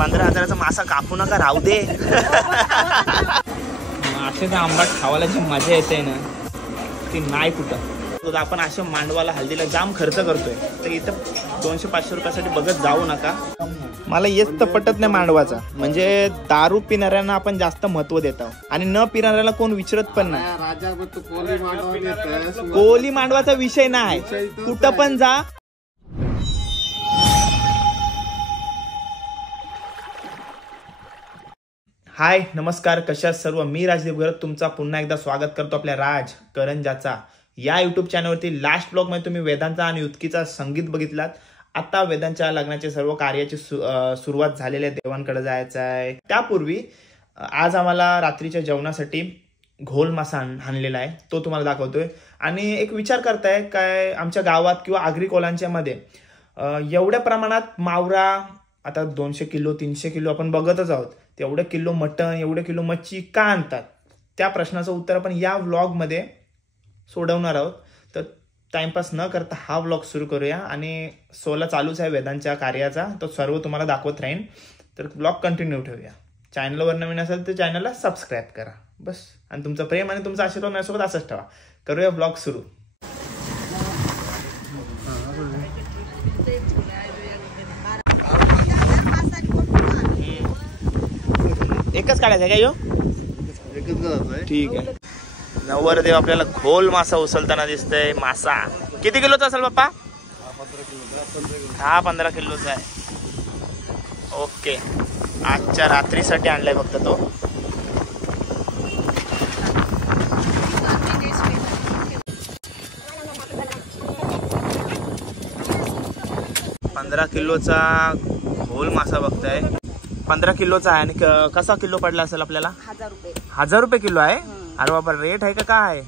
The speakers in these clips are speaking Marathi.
15,000चा मासा कापू नका, राहू दे. मासे आंबाट खावायला जी मजा येते ना ती नाही कुठं. आपण अशा मांडवाला हल्दीला जाम खर्च करतोय, तर इथं 200-500 रुपयासाठी बघत जाऊ नका. मला येच तर पटत नाही मांडवाचा. म्हणजे दारू पिणाऱ्यांना आपण जास्त महत्व देत आहोत आणि न पिणाऱ्याला कोण विचारत पण नाही. कोली मांडवाचा विषय नाही, कुठं पण जा. हाय नमस्कार, कशा सर्व. मी राजदीप घरत तुमचा पुन्हा एकदा स्वागत करतो आपल्या राज करंजाचा या युट्यूब चॅनलवरती. लास्ट ब्लॉग मध्ये तुम्ही वेदांचा आणि उत्कीचा संगीत बघितलात. आता वेदांच्या लग्नाचे सर्व कार्याची सुरुवात झालेली आहे, देवांकडे जायचं आहे. त्यापूर्वी आज आम्हाला रात्रीच्या जेवणासाठी घोल मासा आणलेला आहे, तो तुम्हाला दाखवतोय. आणि एक विचार करताय काय, आमच्या गावात किंवा आगरी कोलांच्या मध्ये एवढ्या प्रमाणात मावरा, आता 200 किलो 300 किलो आपण बघतच आहोत, तेवढे किलो मटण एवढे किलो मच्छी का आणतात? त्या प्रश्नाचं उत्तर आपण या व्लॉग मध्ये सोडवणार आहोत. तर टाइमपास न करता हा व्लॉग सुरू करूया. आणि 16 चालूच आहे वेदांच्या कार्याचा, तो सर्व तुम्हाला दाखवत राहीन. तर व्लॉग कंटिन्यू ठेवूया. चॅनलवर नवीन असेल तर चॅनलला सबस्क्राईब करा बस. आणि तुमचं प्रेम आणि तुमचा आशीर्वाद माझ्यासोबत असंच ठेवा. करूया व्लॉग सुरू. एकच काढायचं आहे का यो? ठीक आहे. नवरदेव आपल्याला घोल मासा उचलताना दिसतंय. मासा किती किलोचा असेल बाप्पा? 10-15 किलोचा आहे. ओके, आजच्या रात्रीसाठी आणलाय फक्त तो. $15 किलोचा घोल मासा बघताय. 15 किलोचा आहे. आणि कसा किलो पडला असेल आपल्याला? 1000 रुपये किलो आहे. अरे बाबा, रेट आहे का काय?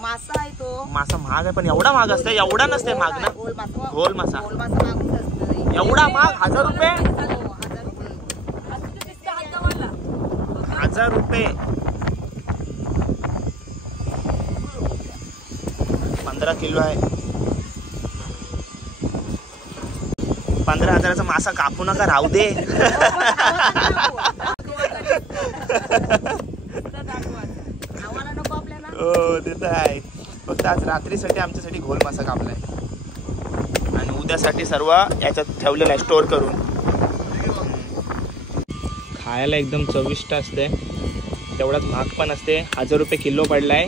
मासा आहे तो. मासा महाग आहे, पण एवढा महाग असते? एवढा नसते महाग ना घोल मासा. एवढा महाग? 1000 रुपये? 1000 रुपये 15 किलो आहे. 15,000चा मासा कापू नका, राहू दे. हो ते तर आहे. फक्त आज रात्रीसाठी आमच्यासाठी घोल मासा कापलाय आणि उद्यासाठी सर्व याच्यात ठेवलेला आहे स्टोर करून. खायला एकदम चविष्ट असते, तेवढाच महाग पण असते. 1000 रुपये किलो पडलाय.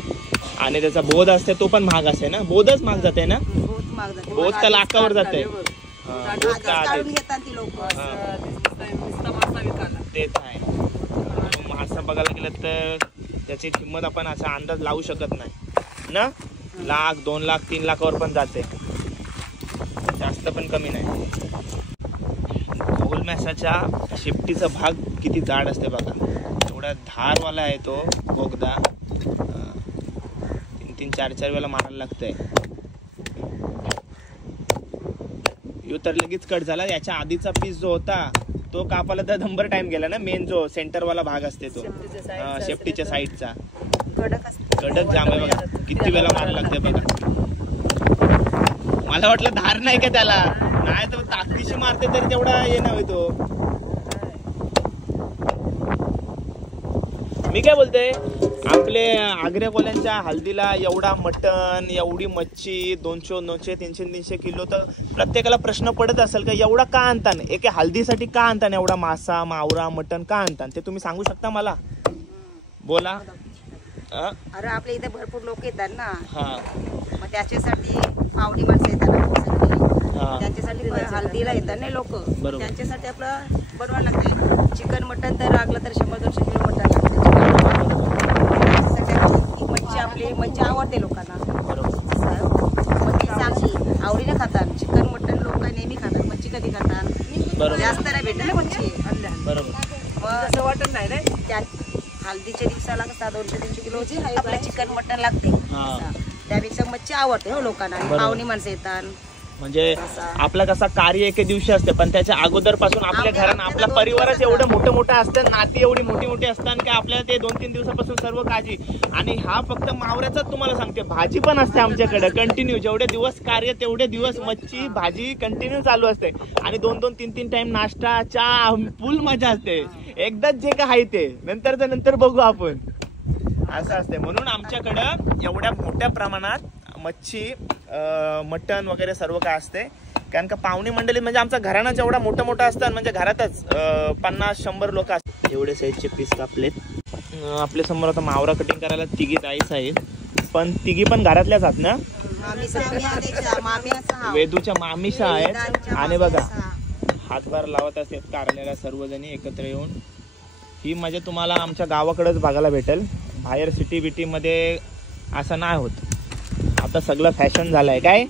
आणि त्याचा बोध असते तो पण महाग असते ना. बोधच महाग जाते ना. बोध तर लाखावर जाते. तेच आहे. मासा बघायला गेलं तर त्याची किंमत आपण असा अंदाज लावू शकत नाही ना. 1,00,000, 2,00,000, 3,00,000वर पण जाते, जास्त पण कमी नाही. घोल माशाच्या शेपटीचा भाग किती जाड असते बघा. एवढा धारवाला आहे तो बोगदा. 3-4 वेळा मारायला लागतंय. यो तर लगेच कट झाला. याच्या आधीचा पीस जो होता तो कापायला तर नंबर टाइम गेला ना. मेन जो सेंटर वाला भाग असते तो शेपटीच्या साईडचा कडक जाम आहे बघा. किती वेळा मारायला लागते बघा. मला वाटलं धार नाही का त्याला, नाही तर ताकदीशी मारते तरी तेवढा ये नाही तो. मी काय बोलते, आपले आग्र्या कोल्यांच्या हल्दीला एवढा मटण एवढी मच्छी 200, 300 किलो, तर प्रत्येकाला प्रश्न पडत असेल का एवढा का आणताना? एका हल्दीसाठी का आणताना एवढा मासा मावरा मटण का आणताना? ते तुम्ही सांगू शकता मला? बोला. अरे आपल्या इथे भरपूर लोक येतात ना. हा, मग त्याच्यासाठी पावडी माणसं येतात, त्यांच्यासाठी हल्दीला येतात ना लोक. त्यांच्यासाठी आपलं बनवायला लागते. चिकन मटण तर लागलं तर 100-200 किलो मटण लागतं. मच्छी आपली मच्छी आवडते लोकांना. मच्छी चांगली आवडीने खातात. चिकन मटण लोक नेहमी खातात, मच्छी कधी खातात? जास्त नाही भेटत ना मच्छी. मग असं वाटत नाही रे. त्या हल्दीच्या दिवसाला कसं 200-300 किलोची आपलं चिकन मटण लागते. त्यापेक्षा मच्छी आवडते हो लोकांना. पाहुणी माणसं येतात, म्हणजे आपलं कसं कार्य एके दिवशी असते, पण त्याच्या अगोदर पासून आपल्या घरात आपल्या परिवारात एवढं मोठं मोठं असतं, नाती एवढी मोठी मोठी असतात की आपल्याला ते 2-3 दिवसापासून सर्व काळजी. आणि हा फक्त मावऱ्याचाच तुम्हाला सांगते, भाजी पण असते आमच्याकडे कंटिन्यू. जेवढे दिवस कार्य तेवढे दिवस मच्छी भाजी कंटिन्यू चालू असते. आणि 2-2, 3-3 टाइम नाश्ता चहा, फुल मजा असते. एकदाच जे काय आहे ते नंतर बघू आपण, असं असते. म्हणून आमच्याकडं एवढ्या मोठ्या प्रमाणात मच्छी मटण वगैरे सर्व काय असते. कारण का पाहुणे मंडळी म्हणजे आमचा घराणं जेवढा मोठं असतात, म्हणजे घरातच 50-100 लोक असतात. एवढे साईजचे पीस कापलेत. आपल्या समोर आता मावरा कटिंग करायला तिघी ताईच आहेत, पण तिघी पण घरातल्याच आहात ना. वेदूच्या मामीशा आहेत. आणि बघा हातभार लावत असतात कारल्याला सर्वजणी एकत्र येऊन. ही म्हणजे तुम्हाला आमच्या गावाकडेच बघायला भेटेल. बाहेर सिटी बिटी मध्ये असं नाही होत. आता सगळं फॅशन झालंय. काय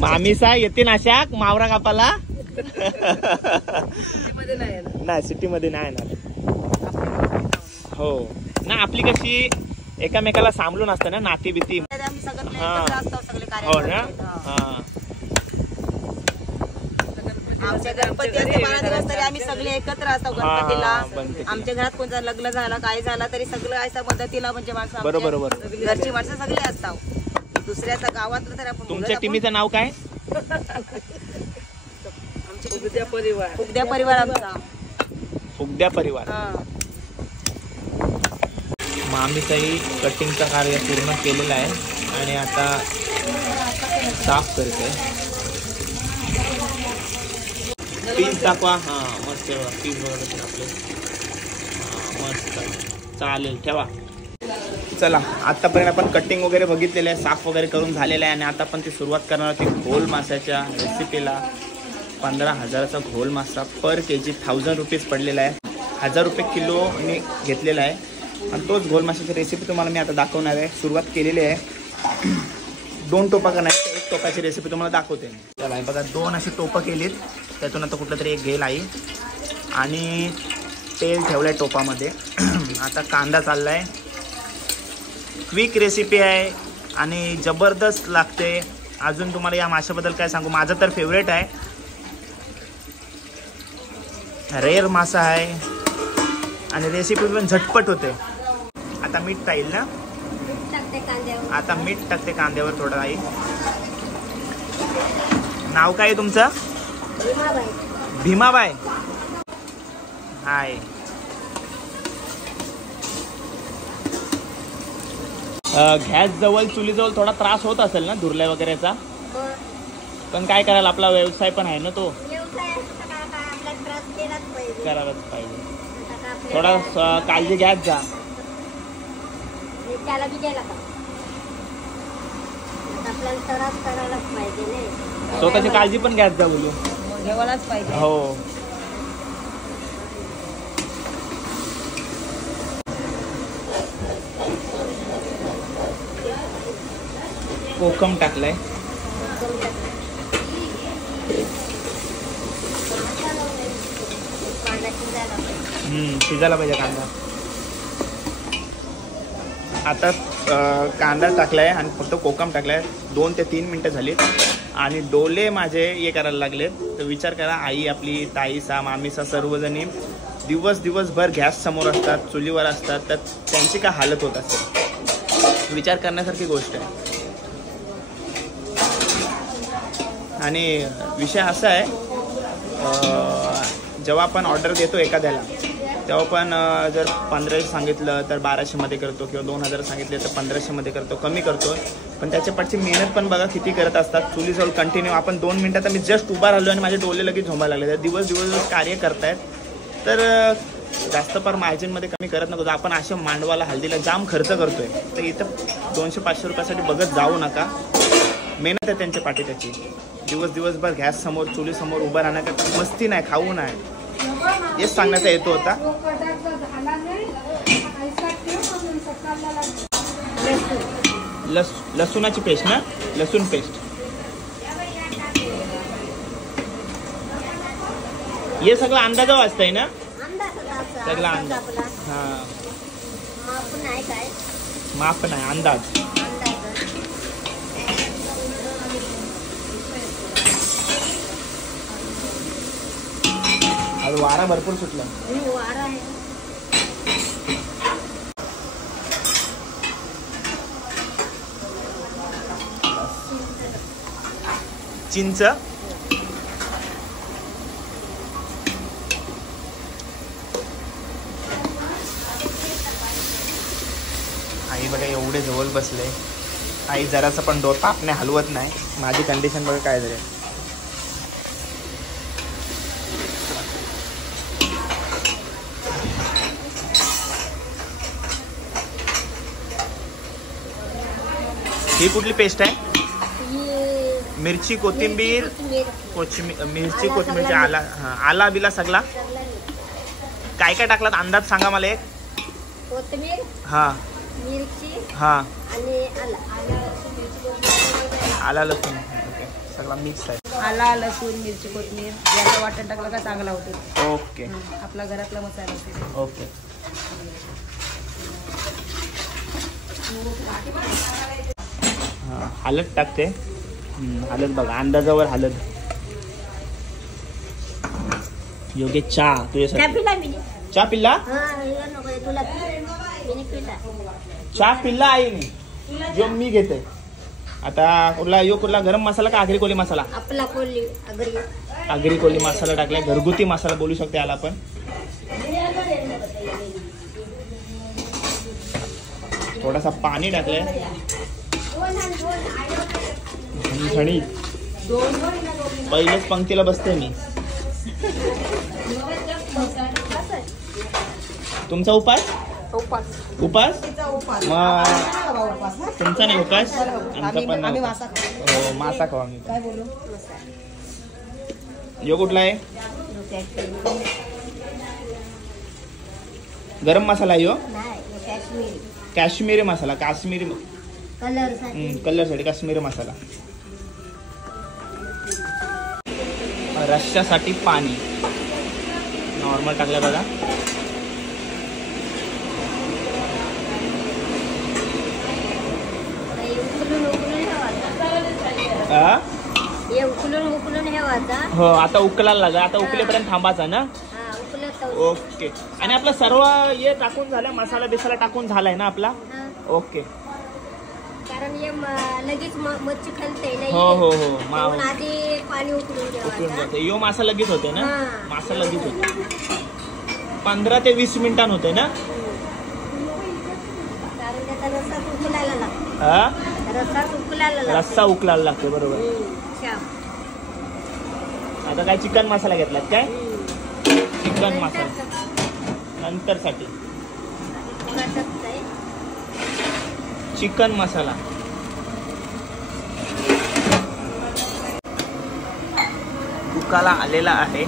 मामीसा येते नाशा मावरा कापाला. नाही सिटी मध्ये नाही येणार. हो ना, आपली कशी एकामेकाला सांभाळून असतं ना, नाती बिती. हो ना. हा आमच्या गणपती असते 12 दिवस तरी आम्ही सगळे एकत्र असतो गणपतीला. आमच्या घरात कोणता लग्न झाला काय झाला तरी सगळं असं मदतीला, म्हणजे माणसं बरोबर घरची माणसं सगळे असतात. दुसऱ्याचा गावातलं तर आपण. तुमच्या टीमीचं नाव काय? फुगद्या परिवार आमचा. फुगद्या परिवार. मामीचाही कटिंगचा कार्य पूर्ण केलेला आहे आणि आता साफ करते. पीस दाखवा. हा मस्त पीस वगैरे आपले. मस्त चालेल, ठेवा. चला आतापर्यंत आपण कटिंग वगैरे बघितलेलं आहे, साफ वगैरे करून झालेलं आहे. आणि आता आपण ती सुरुवात करणार होती घोल माशाच्या रेसिपीला. 15,000चा घोल मासा पर केजी 1000 रुपीज पडलेला आहे. 1000 रुपये किलो मी घेतलेला आहे. आणि तोच घोल माशाची रेसिपी तुम्हाला मी आता दाखवणार आहे. सुरुवात केलेली आहे. 2 टोपा का नाही, 1 टोपाची रेसिपी तुम्हाला दाखवते. चला बघा 2 अशी टोपं केलीत. त्यातून आता कुठलं तरी एक घेल आहे आणि तेल ठेवलं आहे टोपामध्ये. आता कांदा चालला आहे. क्विक रेसिपी आहे आणि जबरदस्त लागते. अजून तुम्हाला या माशाबद्दल काय सांगू, माझं तर फेवरेट आहे. रेअर मासा आहे आणि रेसिपी पण झटपट होते. आता मीठ टाईल ना, आता मीठ टाकते कांद्यावर थोडं. आई नाव काय आहे तुमचं? भीमाबाई. हाय. गॅस जवळ चुलीजवळ थोडा त्रास होत असेल ना धुरल्या वगैरेचा, पण काय करायला, आपला व्यवसाय पण आहे ना तो, करायलाच पाहिजे. थोडा काळजी घ्याच जा. स्वतःची काळजी पण घ्याच जा बोलू. घ्यायलाच पाहिजे. हो. कोकम टाकलाय. शिजायला पाहिजे कांदा. आता कांदा टाकलाय आणि फक्त कोकम टाकलाय. 2 ते 3 मिनिटं झाली आणि डोले माझे हे करायला लागलेत. तर विचार करा, आई आपली, ताईसा, मामीसा सर्वजणी दिवसभर गॅस समोर असतात, चुलीवर असतात, तर त्यांची काय हालत होत असते. विचार करण्यासारखी गोष्ट आहे. आणि विषय असा आहे, जेव्हा आपण ऑर्डर देतो एखाद्याला, तेव्हा पण जर 1500 सांगितलं तर 1200 मध्ये करतो, किंवा 2000 सांगितले तर 1500 मध्ये करतो, कमी करतो. पण त्याच्या पाठची मेहनत पण बघा किती करत असतात. चुलीजवळ कंटिन्यू आपण 2 मिनिटात मी जस्ट उभा राहिलो आणि माझे डोळे लगेच झोंबायला लागले. दिवस कार्य करतायत, तर जास्त फार मार्जिनमध्ये कमी करत नको. आपण अशा मांडवाला हल्दीला जाम खर्च करतोय, तर इथं 200-500 रुपयासाठी बघत जाऊ नका. मेहनत आहे त्यांच्या पाठी त्याची. दिवसभर गॅस समोर, चुली समोर उभं राहण्याचा मस्ती नाही, खाऊ नाही, हेच सांगण्याचा येतो होता. लसूणाची पेस्ट ना, लसूण पेस्ट. हे सगळं अंदाजा वाजतंय ना, सगळा अंदाज. हा माप नाही, अंदाज. वारा भरपूर सुटला. वारा आहे. चिंच आई बघा एवढे जवळ बसले. आई जरासं पण तापने हलवत नाही. माझी कंडिशन बघा काय झाली. ही कुठली पेस्ट आहे? मिरची कोथिंबीर मिरची कोथिंबीरची आला आला बिला सगळा काय काय टाकलात अंदाज सांगा मला एक. कोथिंबीर, हा मिरची, हा आणि आला लसूण सगळा मिक्स आहे. आला लसूण मिरची कोथिंबीर याचं वाटण टाकलं का चांगला होतो. ओके आपला घरातला मसाला होतो. ओके हळद टाकते. हळद बघा अंदाजावर हळद. योग्य चहा तुझ्यासाठी. चहा पिल्ला चहा पिल्ला आई मी जो मी घेते आता. कुठला गरम मसाला का आगरी कोली मसाला? आपला कोली आगरी कोली मसाला टाकलाय. घरगुती मसाला बोलू शकते याला आपण. थोडासा पाणी टाकलंय. झणझणीत पहिल्याच पंक्तीला बसते मी. तुमचा उपास उपास मग तुमचा नाही उपास आमचा पण नाही. हो मासा खाऊ आम्ही. यो कुठला आहे? गरम मसाला आहे यो. काश्मीरी मसाला. काश्मीरी कलर साठी काश्मीरी मसाला. रश्श्यासाठी पाणी नॉर्मल टाकलं बघा. हो आता उकलायला लागा. आता उकलेपर्यंत थांबायचा ना. ओके. आणि आपला सर्व हे टाकून झालं मसाला बिसाला टाकून झालाय ना आपला. ओके कारण लगेच मच्छी खालते. हो हो हो आधी पाणी उकळून ठेवायचं. यो मासा लगेच होते ना. मासा लगेच होते. 15 ते 20 मिनिटांत होते ना. कारण त्याचा रस्सा उकळायला लागतो. रस्सा उकळायला लागतो बरोबर. आता काय चिकन मसाला घेतलात काय? चिकन मसाला नंतर साठी. चिकन मसाला उकाला आलेला आहे.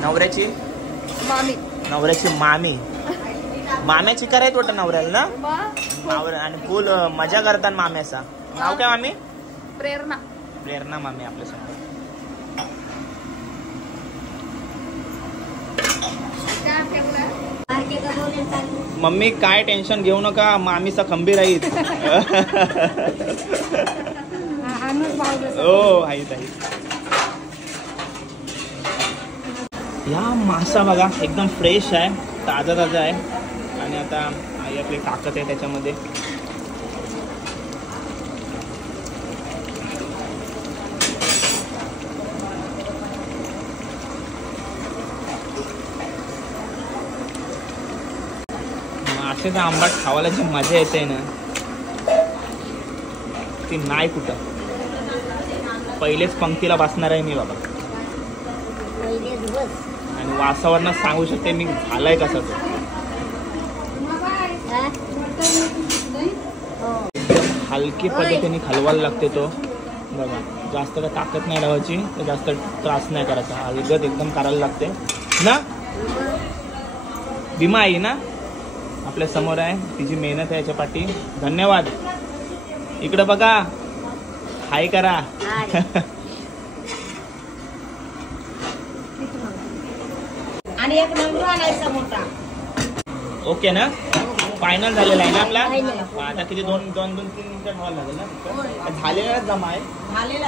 नवऱ्याची मामी माम्याची करायच वाटत नवऱ्याला ना. नवऱ्या आणि फुल मजा करतात माम्याचा. नाव काय मामी? प्रेरणा मामी आपल्या समोर. मम्मी काय टेन्शन घेऊ नका. मामीचा खंबीर आहे. हो आहेत. या मासा बघा एकदम फ्रेश आहे. ताजा आहे. आणि आता आई आपली टाकत आहे त्याच्यामध्ये. माशाचा आंबाट खावायला जी मजा येते ना ती नाही कुठं. पहिलेच पंक्तीला बसणार आहे मी बाबा. आणि वासावरनं सांगू शकते मी झालाय कसा तो. एकदम हलकी पद्धतीने हलवायला लागते तो बघा. जास्त काय ताकद नाही लावायची. जास्त त्रास नाही करायचा. हलगत एकदम करायला लागते ना. भीमा आई ना आपल्या समोर आहे. तिची मेहनत आहे याच्या पाठी. धन्यवाद. इकडं बघा. हाय करा. आणि एक नंबर आणायचा मोठा. ओके ना. फायनल झालेला आहे ना आपला. आता किती 2-3 मिनिटं ठेवायला लागेल ना. झालेला जमा आहे. झालेला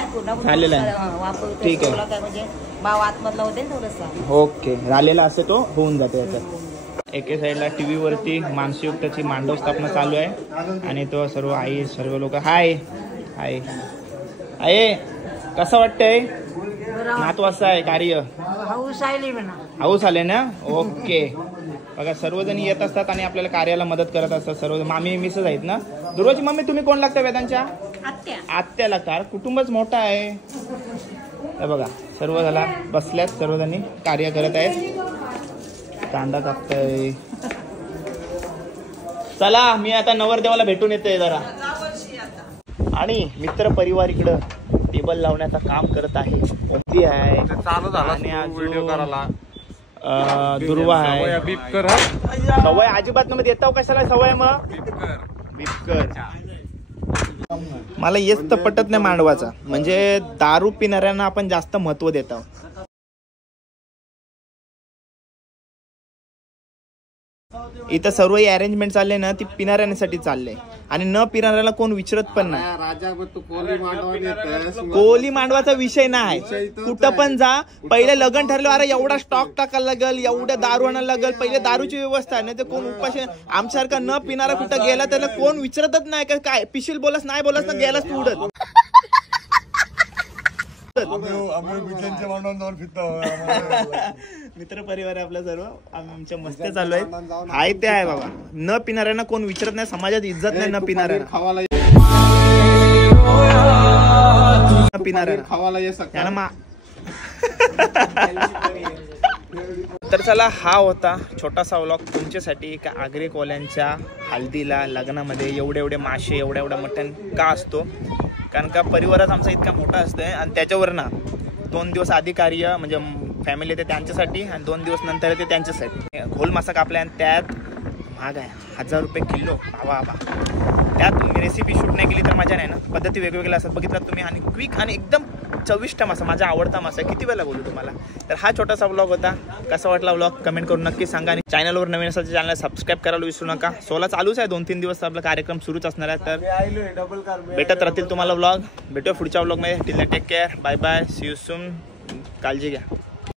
आहे. ठीक आहे. म्हणजे भाव आतमधला होते थोडंसं. ओके झालेला असं तो होऊन जातो याच्यात. एके साईडला टीव्ही वरती मानसिकताची मांडव स्थापना चालू आहे आणि तो सर्व आई सर्व लोक. हाय हाय आहे. कसं वाटतंय? महत्वाचं आहे कार्य. हाऊस आले ना. ओके बघा सर्वजण येत असतात आणि आपल्याला कार्याला मदत करत असतात. सर्व मामी मिसेस आहेत ना. दुर्वाची मम्मी तुम्ही कोण लागता वेदांच्या? आत्या लागतात. कुटुंबच मोठं आहे. बघा सर्व झाला बसल्यात सर्वजणी कार्य करत आहेत. कांदा कापतय. चला मी आता नवरदेवाला भेटून येतोय जरा. आणि मित्र परिवार इकडं टेबल लावण्याचं काम करत आहे. ओमती आहे व्हिडिओ करायला. दुर्वा आहे. सवय अजिबात न मध्ये येताव कशाला सवय मग बिपकर. मला येच तर पटत नाही मांडवाचा. म्हणजे दारू पिणाऱ्यांना आपण जास्त महत्व देत आहोत. इथं सर्व अरेंजमेंट चालले ना ती पिणाऱ्यांसाठी चालले आणि न पिणाऱ्याला कोण विचारत पण नाही. कोली मांडवाचा विषय नाही. कुठं पण जा पहिले लग्न ठरलं अरे एवढा स्टॉक टाकायला लागल एवढ्या दारू आणायला लागल. पहिले दारूची व्यवस्था नाही तर कोण उपाशी. आमच्यासारखा न पिणारा कुठं गेला त्याला कोण विचारतच नाही का काय पिशील बोलस नाही बोलस ना गेलास तू उडत. मित्र परिवार आपला सर्व आमच्या मस्त चालू आहेत. हाय ते आहे बाबा. न पिणाऱ्यांना कोण विचारत नाही. समाजात इज्जत नाही न पिणाऱ्यांना. तर चला हा होता छोटासा व्लॉग तुमच्यासाठी. का आगरी कोल्यांच्या हल्दीला लग्नामध्ये एवढे मासे एवढा मटण का असतो? कारण का परिवारात आमचा इतका मोठा असतोय आणि त्याच्यावर ना 2 दिवस आधी कार्य म्हणजे फॅमिली येते त्यांच्यासाठी आणि 2 दिवस नंतर येते त्यांच्यासाठी. घोल मासा कापला आणि त्यात महाग आहे 1000 रुपये किलो. बाबा त्यात मी रेसिपी शूट नाही केली तर मजा नाही ना. पद्धती वेगवेगळ्या असतात बघितलात तुम्ही. आणि क्विक आणि एकदम चविष्ट मासा माझा आवडता मासा. किती वेळा बोलू तुम्हाला. तर हा छोटासा व्लॉग होता. कसा वाटला व्लॉग कमेंट करून नक्की सांगा. आणि चॅनलवर नवीन असेल तर चॅनलला सबस्क्राईब करायला विसरू नका. 16 चालूच आहे. 2-3 दिवस आपला कार्यक्रम सुरूच असणार आहे. तर भेटत राहतील तुम्हाला व्लॉग. भेटूया पुढच्या व्लॉगमध्ये. Till take care. Bye bye. See you soon. काळजी घ्या.